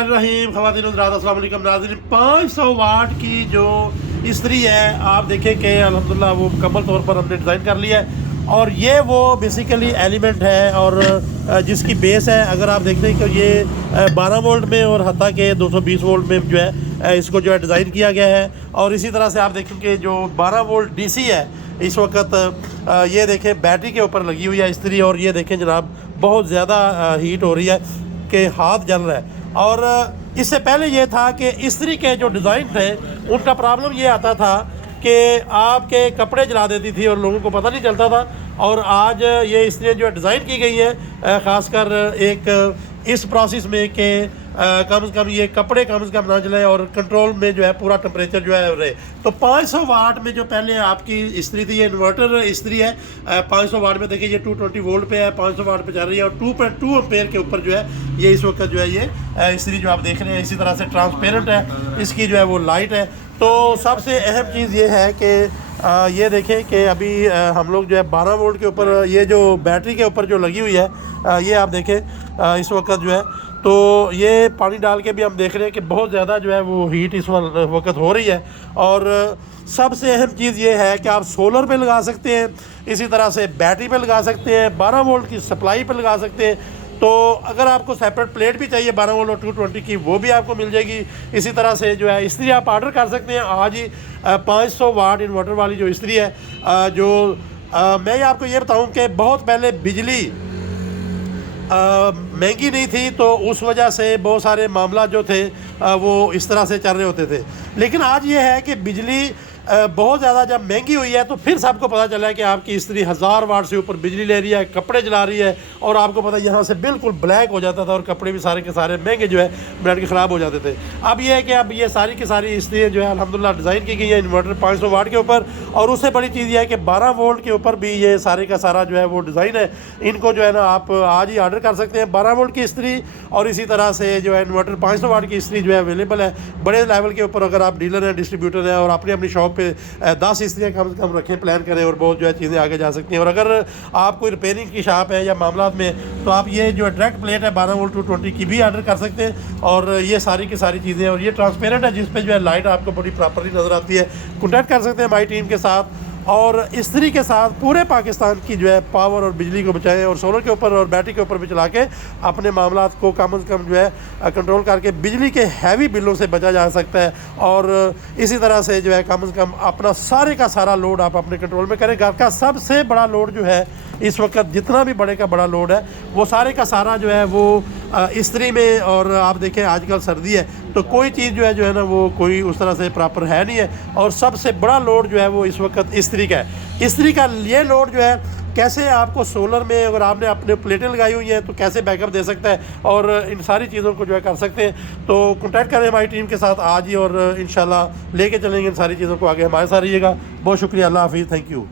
बिस्मिल्लाहिर्रहमानिर्रहीम। ख़वातीन हज़रात अस्सलाम वालेकुम नाज़रीन। 500 वाट की जो इस्त्री है आप देखें कि अल्हम्दुलिल्लाह वो मुकम्मल तौर पर हमने डिज़ाइन कर लिया है और ये वो बेसिकली एलिमेंट है और जिसकी बेस है। अगर आप देखते हैं कि ये 12 वोल्ट में और हत्ता के 220 वोल्ट में जो है इसको जो है डिज़ाइन किया गया है। और इसी तरह से आप देखें कि जो 12 वोल्ट डीसी है इस वक्त ये देखें बैटरी के ऊपर लगी हुई है इस्त्री। और ये देखें जनाब बहुत ज़्यादा हीट हो रही है कि हाथ जल रहा है। और इससे पहले ये था कि इस्त्री के जो डिज़ाइन थे उनका प्रॉब्लम ये आता था कि आपके कपड़े जला देती थी और लोगों को पता नहीं चलता था। और आज ये इस्त्री जो डिज़ाइन की गई है ख़ासकर एक इस प्रोसेस में कि कम से कम ये कपड़े कम से कम ना जलाए और कंट्रोल में जो है पूरा टेम्परेचर जो है रहे। तो 500 वाट में जो पहले आपकी इस्त्री थी ये इन्वर्टर इस्त्री है। 500 वाट में देखिए ये 220 वोल्ट पे है, 500 वाट पे चल रही है और 2.2 एम्पेयर के ऊपर जो है ये इस वक्त जो है ये इस्त्री जो आप देख रहे हैं। इसी तरह से ट्रांसपेरेंट है, इसकी जो है वो लाइट है। तो सबसे अहम चीज़ ये है कि ये देखें कि अभी हम लोग जो है 12 वोल्ट के ऊपर ये जो बैटरी के ऊपर जो लगी हुई है ये आप देखें इस वक्त जो है तो ये पानी डाल के भी हम देख रहे हैं कि बहुत ज़्यादा जो है वो हीट इस वक्त हो रही है। और सबसे अहम चीज़ ये है कि आप सोलर पे लगा सकते हैं, इसी तरह से बैटरी पे लगा सकते हैं, 12 वोल्ट की सप्लाई पे लगा सकते हैं। तो अगर आपको सेपरेट प्लेट भी चाहिए 12 वोल्ट और 220 की वो भी आपको मिल जाएगी। इसी तरह से जो है इस्त्री आप ऑर्डर कर सकते हैं आज ही। 500 वाट इन्वर्टर वाली जो इस्त्री है जो मैं आपको ये बताऊं कि बहुत पहले बिजली महंगी नहीं थी तो उस वजह से बहुत सारे मामला जो थे वो इस तरह से चल रहे होते थे। लेकिन आज ये है कि बिजली बहुत ज़्यादा जब महंगी हुई है तो फिर सबको पता चला है कि आपकी इस्त्री 1000 वाट से ऊपर बिजली ले रही है, कपड़े जला रही है। और आपको पता है यहाँ से बिल्कुल ब्लैक हो जाता था और कपड़े भी सारे के सारे महंगे जो है ब्रांड के ख़राब हो जाते थे। अब ये है कि अब ये सारी की सारी इस्त्री जो है अल्हम्दुलिल्लाह डिज़ाइन की गई है इन्वर्टर 500 वाट के ऊपर। और उससे बड़ी चीज़ ये है कि 12 वोल्ट के ऊपर भी ये सारे का सारा जो है वो डिज़ाइन है। इनको जो है ना आप आज ही ऑर्डर कर सकते हैं 12 वोल्ट की इस्त्री। और इसी तरह से जो है इन्वर्टर 500 वाट की इस्त्री जो है अवेलेबल है बड़े लेवल के ऊपर। अगर आप डीलर हैं, डिस्ट्रीब्यूटर हैं और अपनी शॉप पे 10 इस्त्रियाँ कम से कम रखें, प्लान करें और बहुत जो है चीज़ें आगे जा सकती हैं। और अगर आप कोई रिपेयरिंग की शॉप है या मामला में तो आप ये जो डायरेक्ट प्लेट है 12 वोल्ट 220 की भी ऑर्डर कर सकते हैं। और ये सारी की सारी चीज़ें और ये ट्रांसपेरेंट है जिस पे जो है लाइट आपको बड़ी प्रॉपरली नज़र आती है। कॉन्टैक्ट कर सकते हैं हमारी टीम के साथ और इस्त्री के साथ पूरे पाकिस्तान की जो है पावर और बिजली को बचाएं। और सोलर के ऊपर और बैटरी के ऊपर भी चला के अपने मामला को कम से कम जो है कंट्रोल करके बिजली के हैवी बिलों से बचा जा सकता है। और इसी तरह से जो है कम से कम अपना सारे का सारा लोड आप अपने कंट्रोल में करें। घर का सबसे बड़ा लोड जो है इस वक्त जितना भी बड़े का बड़ा लोड है वो सारे का सारा जो है वो इस्त्री में। और आप देखें आजकल सर्दी है तो कोई चीज़ जो है ना वो कोई उस तरह से प्रॉपर है नहीं है। और सबसे बड़ा लोड जो है वो इस वक्त इस्त्री का है। इस्त्री का ये लोड जो है कैसे आपको सोलर में अगर आपने अपने प्लेटें लगाई हुई हैं तो कैसे बैकअप दे सकता है और इन सारी चीज़ों को जो है कर सकते हैं। तो कॉन्टैक्ट करें हमारी टीम के साथ आज ही और इंशाल्लाह लेके चलेंगे इन सारी चीज़ों को आगे। हमारे साथ रहिएगा। बहुत शुक्रिया। अल्लाह हाफिज़। Thank you.